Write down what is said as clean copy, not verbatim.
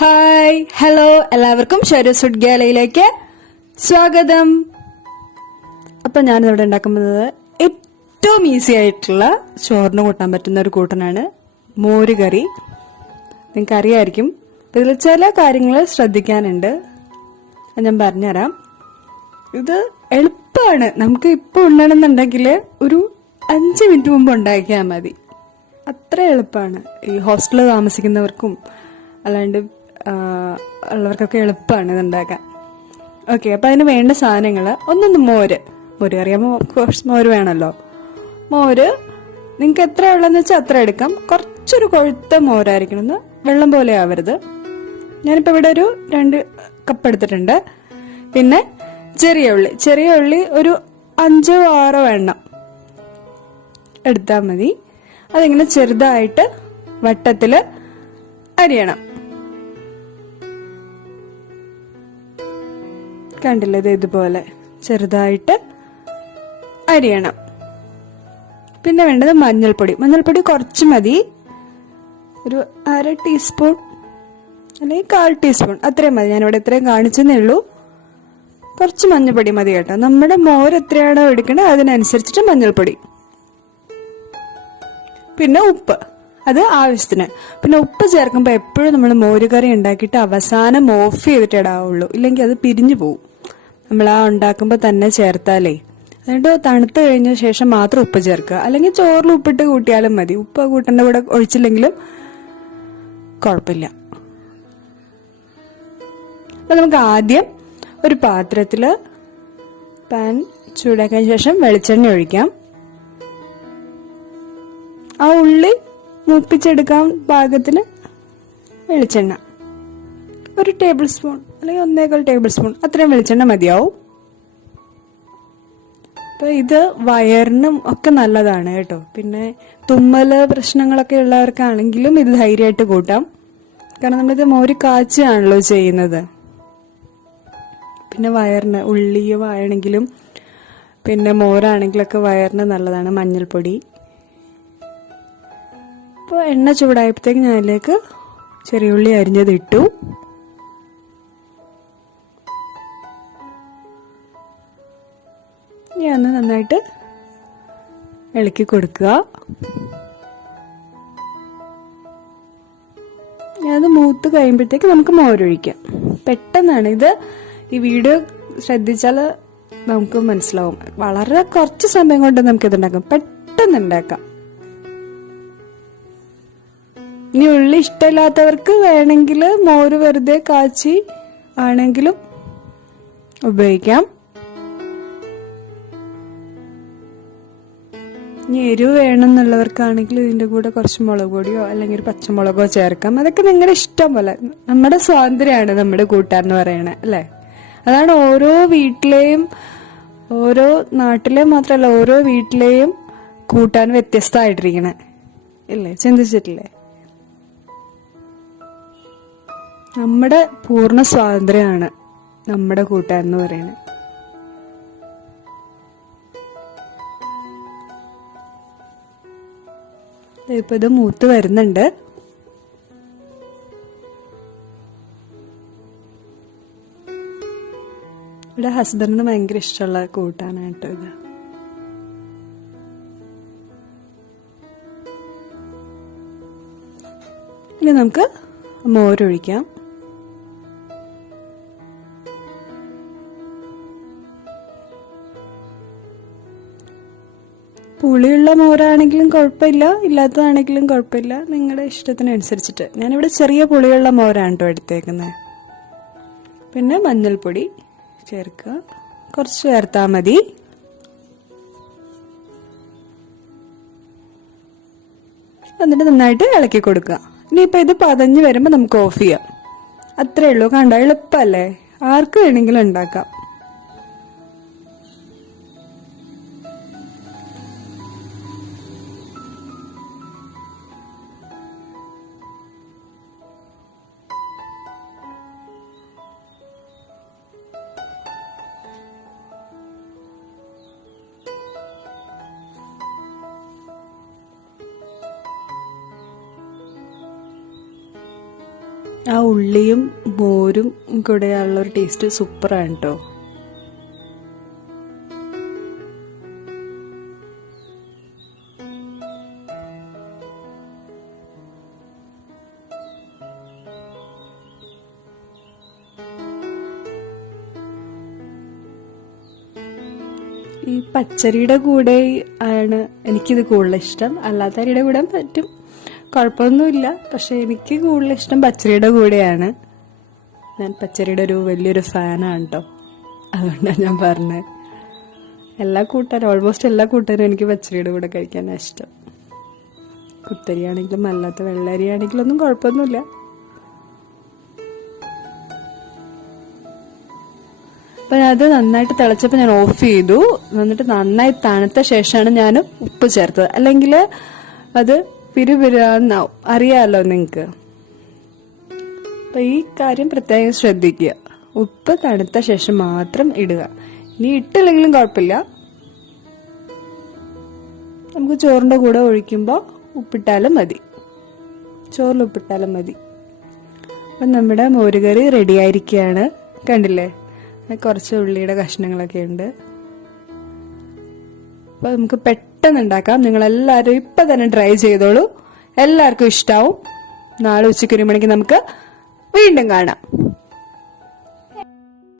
Hi hello എല്ലാവർക്കും ഷരൂസ് ഗാലയിലേക്ക് സ്വാഗതം. അപ്പൊ ഞാനിവിടെ ഉണ്ടാക്കുന്നത് ഏറ്റവും ഈസി ആയിട്ടുള്ള ചോറിന് കൂട്ടാൻ പറ്റുന്ന ഒരു കൂട്ടനാണ് മോര് കറി. നിങ്ങൾക്ക് അറിയായിരിക്കും, ഇതിൽ ചില കാര്യങ്ങൾ ശ്രദ്ധിക്കാനുണ്ട്, ഞാൻ പറഞ്ഞുതരാം. ഇത് എളുപ്പമാണ്. നമുക്ക് ഇപ്പോൾ ഉണ്ടണമെന്നുണ്ടെങ്കിൽ ഒരു 5 മിനിറ്റ് മുമ്പ് ഉണ്ടാക്കിയാൽ മതി. അത്ര എളുപ്പമാണ്. ഈ ഹോസ്റ്റലിൽ താമസിക്കുന്നവർക്കും അല്ലാണ്ട് ഉള്ളവർക്കൊക്കെ എളുപ്പമാണ് ഇത് ഉണ്ടാക്കാൻ. ഓക്കെ, അപ്പം അതിന് വേണ്ട സാധനങ്ങൾ മോര് അറിയാമോ? കുറച്ച് മോര് വേണമല്ലോ. മോര് നിങ്ങൾക്ക് എത്ര ഉള്ളതെന്ന് വെച്ചാൽ അത്ര എടുക്കാം. കുറച്ചൊരു കൊഴുത്ത മോരായിരിക്കണം, വെള്ളം പോലെ ആവരുത്. ഞാനിപ്പോൾ ഇവിടെ ഒരു 2 കപ്പ് എടുത്തിട്ടുണ്ട്. പിന്നെ ചെറിയ ഉള്ളി ഒരു 5-6 എണ്ണം എടുത്താൽ മതി. അതിങ്ങനെ ചെറുതായിട്ട് വട്ടത്തിൽ അരിയണം. കണ്ടില്ലേ, ഇതുപോലെ ചെറുതായിട്ട് അരിയണം. പിന്നെ വേണ്ടത് മഞ്ഞൾപ്പൊടി കുറച്ച് മതി. ഒരു 1/2 ടീസ്പൂൺ അല്ലെങ്കിൽ 1/4 ടീസ്പൂൺ അത്രയും മതി. ഞാനിവിടെ ഇത്രയും കാണിച്ചെന്നേ ഉള്ളൂ. കുറച്ച് മഞ്ഞൾപ്പൊടി മതി കേട്ടോ. നമ്മുടെ മോര് എത്രയാണോ എടുക്കണത് അതിനനുസരിച്ചിട്ട് മഞ്ഞൾപ്പൊടി. പിന്നെ ഉപ്പ്, അത് ആവശ്യത്തിന്. പിന്നെ ഉപ്പ് ചേർക്കുമ്പോൾ എപ്പോഴും നമ്മൾ മോര് കറി ഉണ്ടാക്കിയിട്ട് അവസാനം ഓഫ് ചെയ്തിട്ട് ഇടാവുള്ളൂ, ഇല്ലെങ്കിൽ അത് പിരിഞ്ഞു പോവും. നമ്മൾ ഉണ്ടാക്കുമ്പോൾ തന്നെ ചേർത്താലേ. അതുകൊണ്ട് തണുത്ത് കഴിഞ്ഞ ശേഷം മാത്രം ഉപ്പ് ചേർക്കുക, അല്ലെങ്കിൽ ചോറിൽ ഉപ്പിട്ട് കൂട്ടിയാലും മതി. ഉപ്പ് കൂട്ടേണ്ട കൂടെ ഒഴിച്ചില്ലെങ്കിലും കുഴപ്പമില്ല. അപ്പൊ നമുക്ക് ആദ്യം ഒരു പാത്രത്തില് പാൻ ചൂടാക്കിയതിനു ശേഷം വെളിച്ചെണ്ണ ഒഴിക്കാം. ആ ഉള്ളി മൂപ്പിച്ചെടുക്കാൻ പാകത്തിന് വെളിച്ചെണ്ണ, ഒരു 1 ടേബിൾ സ്പൂൺ അല്ലെങ്കിൽ 1.25 ടേബിൾ സ്പൂൺ അത്രയും വെളിച്ചെണ്ണ മതിയാവും. അപ്പൊ ഇത് വയറിനും ഒക്കെ നല്ലതാണ് കേട്ടോ. പിന്നെ തുമ്മല് പ്രശ്നങ്ങളൊക്കെ ഉള്ളവർക്കാണെങ്കിലും ഇത് ധൈര്യമായിട്ട് കൂട്ടാം. കാരണം നമ്മളിത് മോര് കാച്ചിയാണല്ലോ ചെയ്യുന്നത്. പിന്നെ വയറിന് ഉള്ളിയാണെങ്കിലും പിന്നെ മോരാണെങ്കിലൊക്കെ വയറിന് നല്ലതാണ്. മഞ്ഞൾപ്പൊടി. അപ്പോൾ എണ്ണ ചൂടായപ്പോഴത്തേക്ക് ഞാൻ അതിലേക്ക് ചെറിയ ഉള്ളി അരിഞ്ഞത് ഇട്ടു. ഞാൻ നന്നായിട്ട് ഇളക്കി കൊടുക്കുക. ഞാനത് മൂത്ത് കഴിയുമ്പോഴത്തേക്ക് നമുക്ക് മോരൊഴിക്കാം. പെട്ടെന്നാണ് ഇത്. ഈ വീഡിയോ ശ്രദ്ധിച്ചാൽ നമുക്ക് മനസ്സിലാവും. വളരെ കുറച്ച് സമയം കൊണ്ട് നമുക്കിത് ഉണ്ടാക്കാം, പെട്ടെന്ന് ഉണ്ടാക്കാം. ഇനി ഉള്ളി ഇഷ്ടമില്ലാത്തവർക്ക് വേണമെങ്കിൽ മോര് വെറുതെ കാച്ചി ആണെങ്കിലും ഉപയോഗിക്കാം. ഇനി എരിവ് വേണമെന്നുള്ളവർക്കാണെങ്കിൽ ഇതിന്റെ കൂടെ കുറച്ച് മുളക് പൊടിയോ അല്ലെങ്കിൽ ഒരു പച്ചമുളകോ ചേർക്കാം. അതൊക്കെ നിങ്ങളുടെ ഇഷ്ടം പോലെ. നമ്മുടെ സ്വാതന്ത്ര്യമാണ് നമ്മുടെ കൂട്ടാന്ന് പറയണേ, അല്ലേ? അതാണ് ഓരോ വീട്ടിലെയും, ഓരോ നാട്ടിലെയും മാത്രമല്ല ഓരോ വീട്ടിലെയും കൂട്ടാൻ വ്യത്യസ്തമായിട്ടിരിക്കണേ, ഇല്ലേ? ചിന്തിച്ചിട്ടില്ലേ? നമ്മുടെ പൂർണ്ണ സ്വാതന്ത്ര്യമാണ് നമ്മുടെ കൂട്ടാൻ എന്ന് പറയുന്നത്. ഇപ്പൊ ഇത് മൂത്ത് വരുന്നുണ്ട്. ഇവിടെ ഹസ്ബൻഡിന് ഭയങ്കര ഇഷ്ടമുള്ള കൂട്ടാനായിട്ടോ ഇത്. ഇനി നമുക്ക് മോരൊഴിക്കാം. പുളിയുള്ള മോരാണെങ്കിലും കുഴപ്പമില്ല, ഇല്ലാത്തതാണെങ്കിലും കുഴപ്പമില്ല, നിങ്ങളുടെ ഇഷ്ടത്തിനനുസരിച്ചിട്ട്. ഞാനിവിടെ ചെറിയ പുളിയുള്ള മോരാണ് കേട്ടോ എടുത്തേക്കുന്നത്. പിന്നെ മഞ്ഞൾപ്പൊടി ചേർക്കുക, കുറച്ച് ചേർത്താൽ മതി. എന്നിട്ട് നന്നായിട്ട് ഇളക്കി കൊടുക്കുക. ഇനിയിപ്പോൾ ഇത് പതഞ്ഞ് വരുമ്പോൾ നമുക്ക് ഓഫ് ചെയ്യാം. അത്രേ ഉള്ളൂ. കണ്ടോ, എളുപ്പമല്ലേ? ആർക്ക് വേണമെങ്കിലും ഉണ്ടാക്കാം. ആ ഉള്ളിയും മോരും കൂടെയുള്ള ഒരു ടേസ്റ്റ് സൂപ്പറാണ് കേട്ടോ. ഈ പച്ചരിയുടെ കൂടെ ആണ് എനിക്കിത് കൂടുതൽ ഇഷ്ടം. അല്ലാത്ത അരിയുടെ കൂടെ പറ്റും, കുഴപ്പമൊന്നുമില്ല. പക്ഷെ എനിക്ക് കൂടുതൽ ഇഷ്ടം പച്ചരിയുടെ കൂടെയാണ്. ഞാൻ പച്ചരിയുടെ ഒരു വലിയൊരു ഫാനാണ് കേട്ടോ. അതുകൊണ്ടാണ് ഞാൻ പറഞ്ഞത്. ഓൾമോസ്റ്റ് എല്ലാ കൂട്ടാനും എനിക്ക് പച്ചരിയുടെ കൂടെ കഴിക്കാനാണ് ഇഷ്ടം. കുത്തരി ആണെങ്കിലും അല്ലാത്ത വെള്ളരി ആണെങ്കിലും ഒന്നും കുഴപ്പമൊന്നുമില്ല. അപ്പം അത് നന്നായിട്ട് തിളച്ചപ്പോൾ ഞാൻ ഓഫ് ചെയ്തു. എന്നിട്ട് നന്നായി തണുത്ത ശേഷമാണ് ഞാൻ ഉപ്പ് ചേർത്തത്. അല്ലെങ്കിൽ അത് പിരുപിരാന്നാവും, അറിയാമല്ലോ നിങ്ങൾക്ക്. അപ്പം ഈ കാര്യം പ്രത്യേകം ശ്രദ്ധിക്കുക. ഉപ്പ് തണുത്ത ശേഷം മാത്രം ഇടുക. ഇനി ഇട്ടില്ലെങ്കിലും കുഴപ്പമില്ല, നമുക്ക് ചോറിൻ്റെ കൂടെ ഒഴിക്കുമ്പോൾ ഉപ്പിട്ടാലും മതി, ചോറിൽ ഉപ്പിട്ടാലും മതി. അപ്പം നമ്മുടെ മോരുകറി റെഡി ആയിരിക്കുകയാണ്. കണ്ടില്ലേ, കുറച്ച് ഉള്ളിയുടെ കഷ്ണങ്ങളൊക്കെ ഉണ്ട്. അപ്പൊ നമുക്ക് പെട്ടെന്ന് ഉണ്ടാക്കാം. നിങ്ങളെല്ലാവരും ഇപ്പൊ തന്നെ ട്രൈ ചെയ്തോളൂ. എല്ലാവർക്കും ഇഷ്ടാവും. നാളെ ഉച്ചയ്ക്ക് 1 മണിക്ക് നമുക്ക് വീണ്ടും കാണാം.